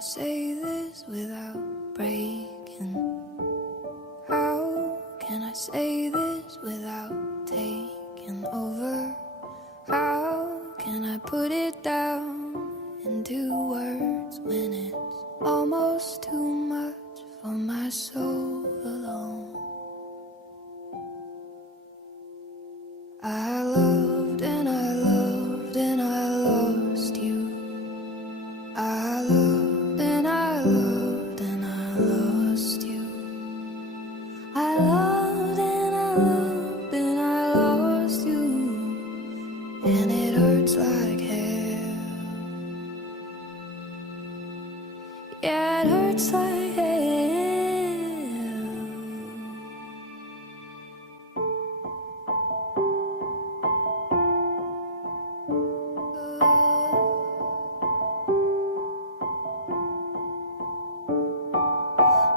I say this without breaking? How can I say this without taking over? How can I put it down into words when it's almost too much for my soul alone? I loved and I loved and I lost you. I loved and I loved and I lost you. I loved and I loved and I lost you. And it hurts like hell. Yeah, it hurts like hell.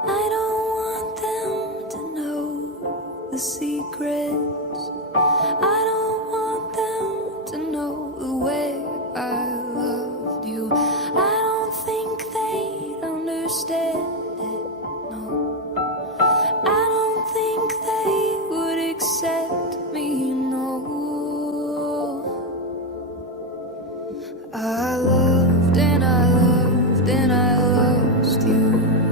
I don't want them to know the secrets. I don't want them to know the way I loved you. I don't think they'd understand it, no. I don't think they would accept me, no. I loved and I loved and I lost you.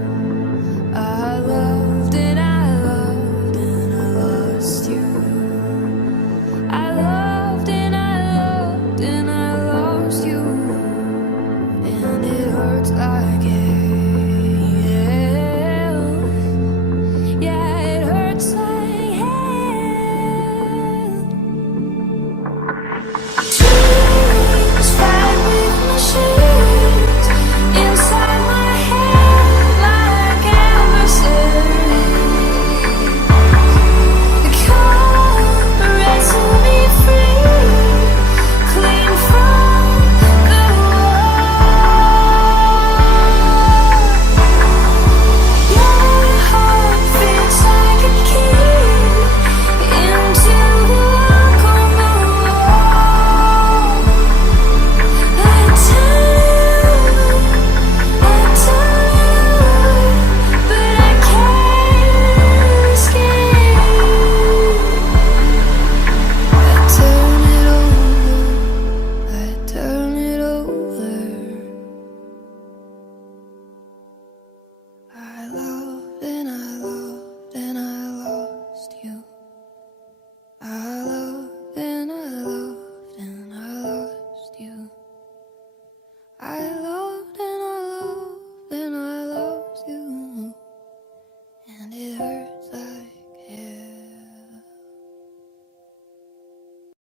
I loved and I loved and I lost you. I loved and I loved and I lost you. And it hurts like hell. Yeah, it hurts like hell. Dreams fight with machines inside my head like adversaries. Come wrestle me free, clean from the wall. Your heart fits like a key into the lock on the wall. I turn, but I can't escape. I turn it over, I turn it over. I loved and I loved and I lost you. I loved and I loved and I lost you. I loved and I loved and I lost you. And it hurt.